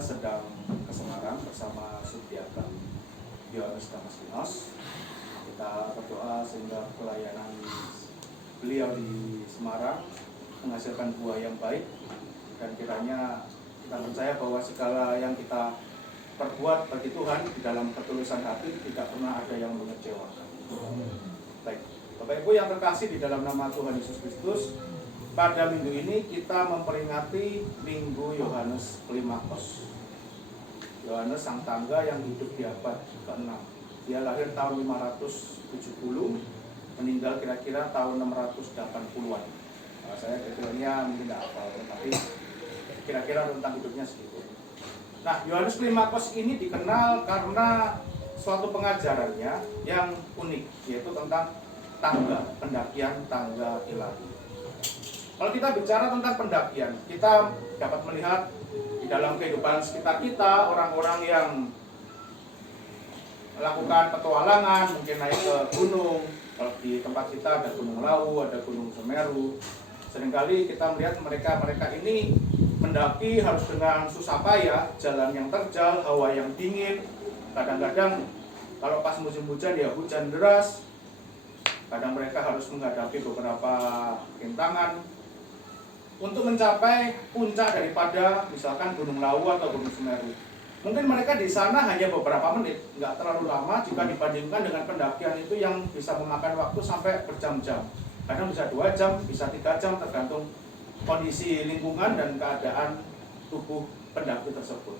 Yohanes sedang ke Semarang bersama Sudiaka Yohanes Damaskinos. Kita berdoa sehingga pelayanan beliau di Semarang menghasilkan buah yang baik, dan kiranya kita percaya bahwa segala yang kita perbuat bagi Tuhan di dalam ketulusan hati tidak pernah ada yang mengecewakan. Baik, Bapak Ibu yang terkasih di dalam nama Tuhan Yesus Kristus, pada minggu ini kita memperingati Minggu Yohanes Klimakos. Yohanes sang tangga yang hidup di abad ke-6. Dia lahir tahun 570, meninggal kira-kira tahun 680-an. Saya detailnya mungkin tidak hafal, tapi kira-kira tentang hidupnya segitu. Nah, Yohanes Klimakos ini dikenal karena suatu pengajarannya yang unik, yaitu tentang tangga, pendakian tangga ilahi. Kalau kita bicara tentang pendakian, kita dapat melihat di dalam kehidupan sekitar kita, orang-orang yang melakukan petualangan, mungkin naik ke gunung. Kalau di tempat kita ada Gunung Lawu, ada Gunung Semeru. Seringkali kita melihat mereka ini mendaki harus dengan susah payah, jalan yang terjal, hawa yang dingin. Kadang-kadang kalau pas musim hujan ya hujan deras. Kadang mereka harus menghadapi beberapa rintangan untuk mencapai puncak daripada misalkan Gunung Lawu atau Gunung Semeru. Mungkin mereka di sana hanya beberapa menit, nggak terlalu lama jika dibandingkan dengan pendakian itu yang bisa memakan waktu sampai berjam-jam. Kadang bisa 2 jam, bisa 3 jam, tergantung kondisi lingkungan dan keadaan tubuh pendaki tersebut.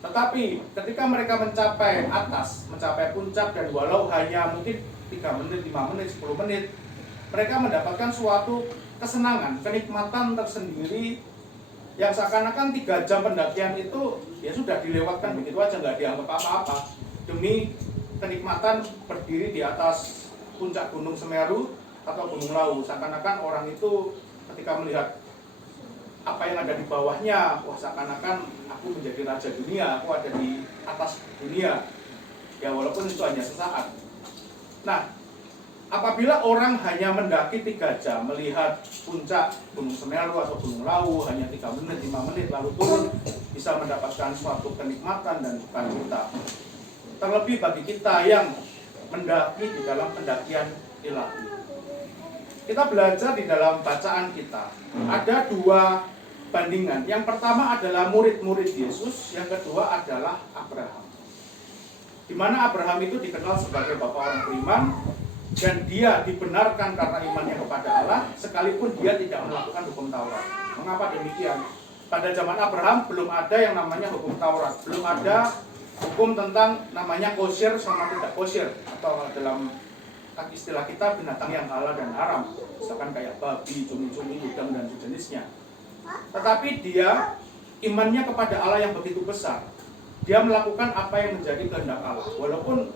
Tetapi ketika mereka mencapai atas, mencapai puncak, dan walau hanya mungkin 3 menit, 5 menit, 10 menit, mereka mendapatkan suatu kesenangan, kenikmatan tersendiri yang seakan-akan 3 jam pendakian itu ya sudah dilewatkan begitu aja, nggak dianggap apa-apa, demi kenikmatan berdiri di atas puncak Gunung Semeru atau Gunung Lawu. Seakan-akan orang itu ketika melihat apa yang ada di bawahnya, wah seakan-akan aku menjadi raja dunia, aku ada di atas dunia, ya walaupun itu hanya sesaat. Nah, apabila orang hanya mendaki 3 jam, melihat puncak Gunung Semeru atau Gunung Lawu hanya 3 menit, 5 menit, lalu turun, bisa mendapatkan suatu kenikmatan dan sukacita. Terlebih bagi kita yang mendaki di dalam pendakian ilahi. Kita belajar di dalam bacaan kita, ada 2 bandingan. Yang pertama adalah murid-murid Yesus, yang kedua adalah Abraham. Di mana Abraham itu dikenal sebagai bapak orang beriman, dan dia dibenarkan karena imannya kepada Allah, sekalipun dia tidak melakukan hukum Taurat. Mengapa demikian? Pada zaman Abraham belum ada yang namanya hukum Taurat, belum ada hukum tentang namanya kosher sama tidak kosher, atau dalam istilah kita binatang yang halal dan haram, misalkan kayak babi, cumi-cumi, udang dan sejenisnya. Tetapi dia imannya kepada Allah yang begitu besar. Dia melakukan apa yang menjadi kehendak Allah, walaupun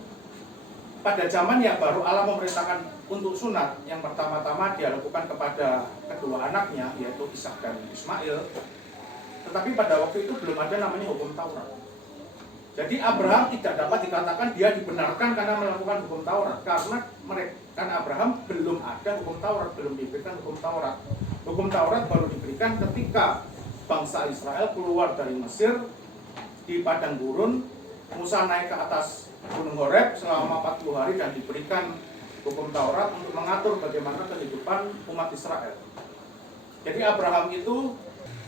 pada zaman yang baru Allah memerintahkan untuk sunat, yang pertama-tama dia lakukan kepada kedua anaknya, yaitu Ishak dan Ismail. Tetapi pada waktu itu belum ada namanya hukum Taurat. Jadi Abraham tidak dapat dikatakan dia dibenarkan karena melakukan hukum Taurat, karena Abraham belum ada hukum Taurat, belum diberikan hukum Taurat. Hukum Taurat baru diberikan ketika bangsa Israel keluar dari Mesir di padang gurun. Musa naik ke atas Gunung Horeb selama 40 hari dan diberikan hukum Taurat untuk mengatur bagaimana kehidupan umat Israel. Jadi Abraham itu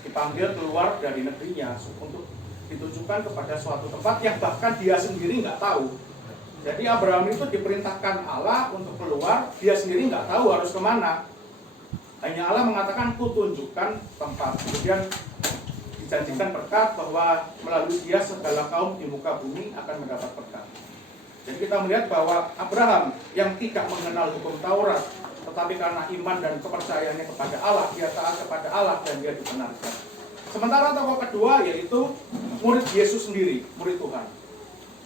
dipanggil keluar dari negerinya untuk ditujukan kepada suatu tempat yang bahkan dia sendiri nggak tahu. Jadi Abraham itu diperintahkan Allah untuk keluar, dia sendiri nggak tahu harus kemana. Hanya Allah mengatakan, kutunjukkan tempat. Kemudian dijanjikan berkat bahwa melalui dia segala kaum di muka bumi akan mendapat berkat. Jadi kita melihat bahwa Abraham yang tidak mengenal hukum Taurat, tetapi karena iman dan kepercayaannya kepada Allah, dia taat kepada Allah dan dia dibenarkan. Sementara tokoh kedua yaitu murid Yesus sendiri, murid Tuhan.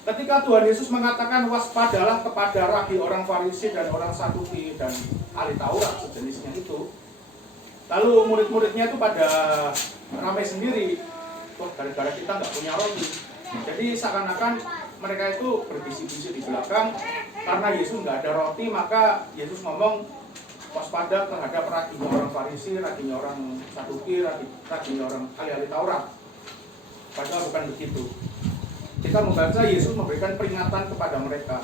Ketika Tuhan Yesus mengatakan waspadalah kepada rabi orang Farisi dan orang Saduki dan ahli Taurat sejenisnya itu, lalu murid-muridnya itu pada ramai sendiri, wah gara-gara kita nggak punya roti. Jadi seakan-akan mereka itu berbisik-bisik di belakang, karena Yesus nggak ada roti, maka Yesus ngomong waspada terhadap raginya orang Farisi, raginya orang Saduki, raginya orang ahli-ahli Taurat. Padahal bukan begitu. Kita membaca Yesus memberikan peringatan kepada mereka.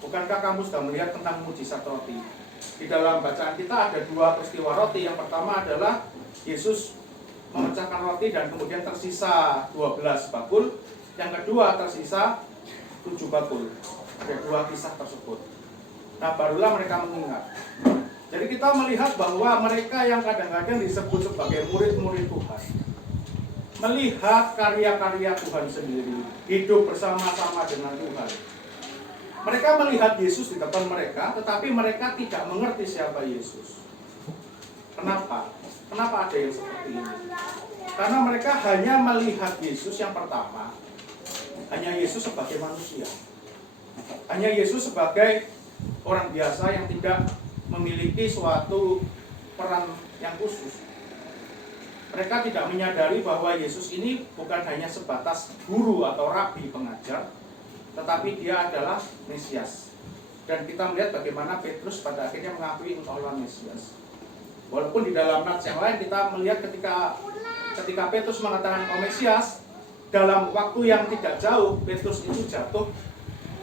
Bukankah kamu sudah melihat tentang mujizat roti? Di dalam bacaan kita ada dua peristiwa roti. Yang pertama adalah Yesus memecahkan roti dan kemudian tersisa 12 bakul. Yang kedua tersisa 7 bakul. Ada dua kisah tersebut. Nah, barulah mereka mengingat. Jadi kita melihat bahwa mereka yang kadang-kadang disebut sebagai murid-murid Tuhan, melihat karya-karya Tuhan sendiri, hidup bersama-sama dengan Tuhan. Mereka melihat Yesus di depan mereka, tetapi mereka tidak mengerti siapa Yesus. Kenapa? Kenapa ada yang seperti ini? Karena mereka hanya melihat Yesus yang pertama, hanya Yesus sebagai manusia. Hanya Yesus sebagai orang biasa yang tidak memiliki suatu peran yang khusus. Mereka tidak menyadari bahwa Yesus ini bukan hanya sebatas guru atau rabi pengajar, tetapi dia adalah Mesias. Dan kita melihat bagaimana Petrus pada akhirnya mengakui engkau adalah Mesias. Walaupun di dalam nats yang lain kita melihat ketika Petrus mengatakan engkau Mesias, dalam waktu yang tidak jauh Petrus itu jatuh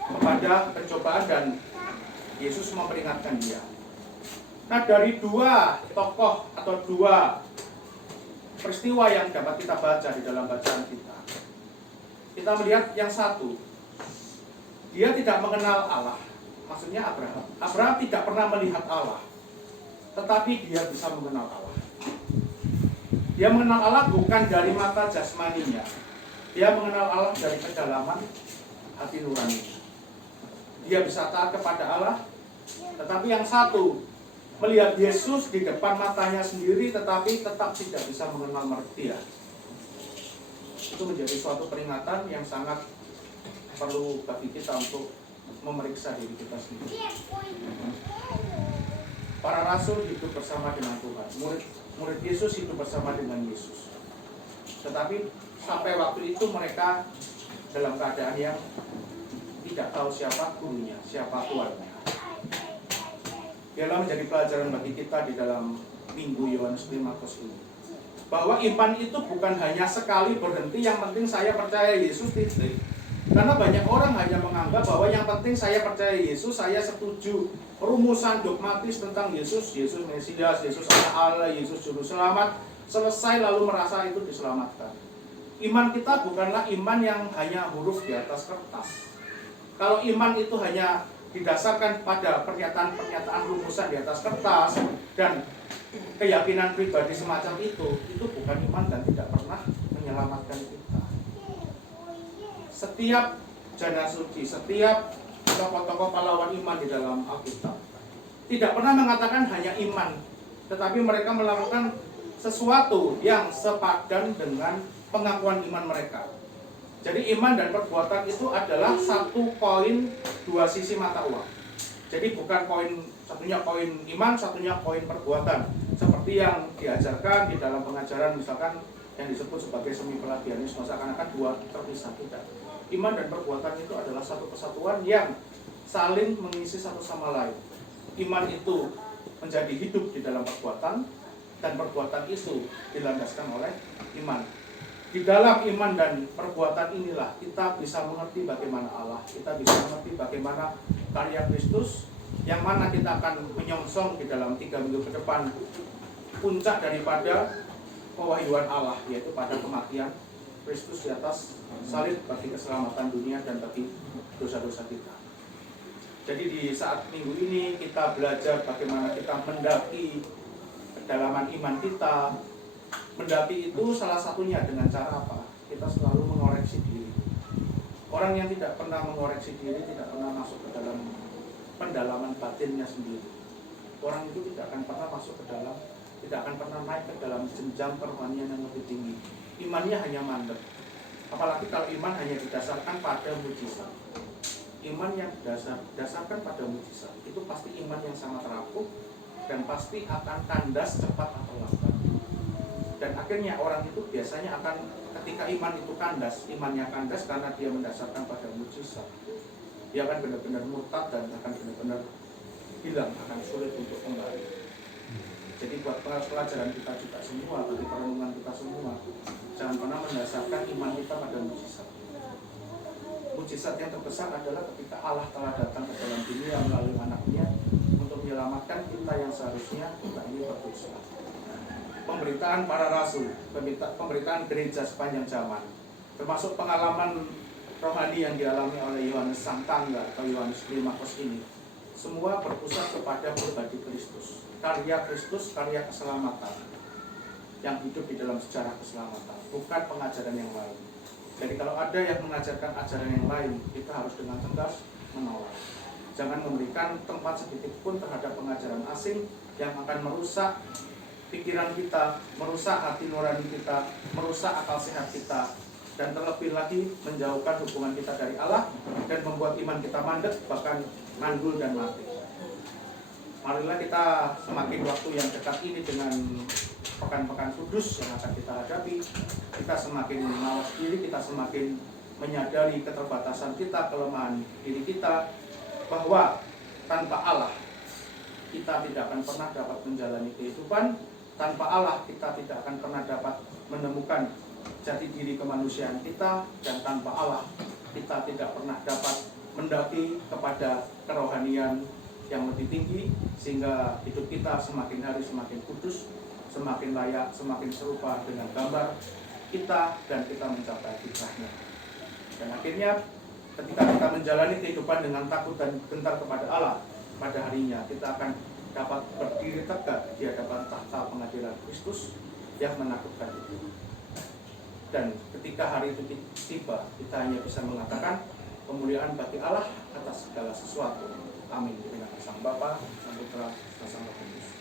kepada pencobaan dan Yesus memperingatkan dia. Nah, dari dua tokoh atau dua peristiwa yang dapat kita baca di dalam bacaan kita melihat yang satu, dia tidak mengenal Allah. Maksudnya Abraham. Abraham tidak pernah melihat Allah, tetapi dia bisa mengenal Allah. Dia mengenal Allah bukan dari mata jasmaninya. Dia mengenal Allah dari kedalaman hati nurani. Dia bisa taat kepada Allah, tetapi yang satu melihat Yesus di depan matanya sendiri, tetapi tetap tidak bisa mengenal dia. Itu menjadi suatu peringatan yang sangat perlu bagi kita untuk memeriksa diri kita sendiri. Para rasul hidup bersama dengan Tuhan, murid Yesus hidup bersama dengan Yesus. Tetapi sampai waktu itu mereka dalam keadaan yang tidak tahu siapa gurunya, siapa tuannya. Biarlah menjadi pelajaran bagi kita di dalam Minggu Yohanes 5 ini, bahwa iman itu bukan hanya sekali berhenti yang penting saya percaya Yesus, titik. Karena banyak orang hanya menganggap bahwa yang penting saya percaya Yesus, saya setuju rumusan dogmatis tentang Yesus, Yesus Mesias, Yesus anak Allah, Yesus juru selamat, selesai lalu merasa itu diselamatkan. Iman kita bukanlah iman yang hanya huruf di atas kertas. Kalau iman itu hanya didasarkan pada pernyataan-pernyataan rumusan di atas kertas dan keyakinan pribadi semacam itu bukan iman dan tidak pernah menyelamatkan kita. Setiap jana suci, setiap tokoh-tokoh pahlawan iman di dalam Alkitab tidak pernah mengatakan hanya iman, tetapi mereka melakukan sesuatu yang sepadan dengan pengakuan iman mereka. Jadi iman dan perbuatan itu adalah satu koin dua sisi mata uang. Jadi bukan koin, satunya koin iman, satunya koin perbuatan. Seperti yang diajarkan di dalam pengajaran misalkan yang disebut sebagai semi pelagianisme, seakan-akan dua terpisah. Tidak. Iman dan perbuatan itu adalah satu kesatuan yang saling mengisi satu sama lain. Iman itu menjadi hidup di dalam perbuatan, dan perbuatan itu dilandaskan oleh iman. Di dalam iman dan perbuatan inilah kita bisa mengerti bagaimana Allah, kita bisa mengerti bagaimana karya Kristus, yang mana kita akan menyongsong di dalam 3 minggu ke depan puncak daripada pewahyuan Allah, yaitu pada kematian Kristus di atas salib bagi keselamatan dunia dan bagi dosa-dosa kita. Jadi di saat minggu ini kita belajar bagaimana kita mendaki kedalaman iman kita. Mendaki itu salah satunya dengan cara apa? Kita selalu mengoreksi diri. Orang yang tidak pernah mengoreksi diri tidak pernah masuk ke dalam pendalaman batinnya sendiri. Orang itu tidak akan pernah masuk ke dalam, tidak akan pernah naik ke dalam jenjang kerohanian yang lebih tinggi. Imannya hanya mandek. Apalagi kalau iman hanya didasarkan pada mujizat. Iman yang didasarkan pada mujizat itu pasti iman yang sangat rapuh dan pasti akan kandas cepat atau lambat. Dan akhirnya orang itu biasanya akan, ketika iman itu kandas, imannya kandas karena dia mendasarkan pada mujizat, dia akan benar-benar murtad dan akan benar-benar hilang, akan sulit untuk kembali. Jadi buat pelajaran kita juga semua, bagi perenungan kita semua, jangan pernah karena mendasarkan iman kita pada mukjizat. Mukjizat yang terbesar adalah ketika Allah telah datang ke dalam dunia melalui anaknya untuk menyelamatkan kita yang seharusnya kita ini berdosa. Pemberitaan para rasul, pemberitaan gereja sepanjang zaman, termasuk pengalaman rohani yang dialami oleh Yohanes Sang Tangga atau Yohanes Klimakos ini, semua berpusat kepada pribadi Kristus, karya Kristus, karya keselamatan yang hidup di dalam sejarah keselamatan, bukan pengajaran yang lain. Jadi kalau ada yang mengajarkan ajaran yang lain, kita harus dengan tegas menolak. Jangan memberikan tempat sedikit pun terhadap pengajaran asing yang akan merusak pikiran kita, merusak hati nurani kita, merusak akal sehat kita, dan terlebih lagi menjauhkan hubungan kita dari Allah dan membuat iman kita mandek, bahkan mandul dan mati. Marilah kita semakin waktu yang dekat ini dengan pekan-pekan kudus yang akan kita hadapi, kita semakin mengawas diri, kita semakin menyadari keterbatasan kita, kelemahan diri kita, bahwa tanpa Allah kita tidak akan pernah dapat menjalani kehidupan, tanpa Allah kita tidak akan pernah dapat menemukan jati diri kemanusiaan kita, dan tanpa Allah kita tidak pernah dapat mendaki kepada kerohanian yang lebih tinggi, sehingga hidup kita semakin hari semakin kudus, semakin layak, semakin serupa dengan gambar kita, dan kita mencapai fitrahnya. Dan akhirnya ketika kita menjalani kehidupan dengan takut dan gentar kepada Allah, pada harinya kita akan dapat berdiri tegak di hadapan tahta pengadilan Kristus yang menakutkan itu. Dan ketika hari itu tiba, kita hanya bisa mengatakan kemuliaan bagi Allah atas segala sesuatu. Amin. Di nama Sang Bapa, Sang Putra, dan Sang Roh Kudus.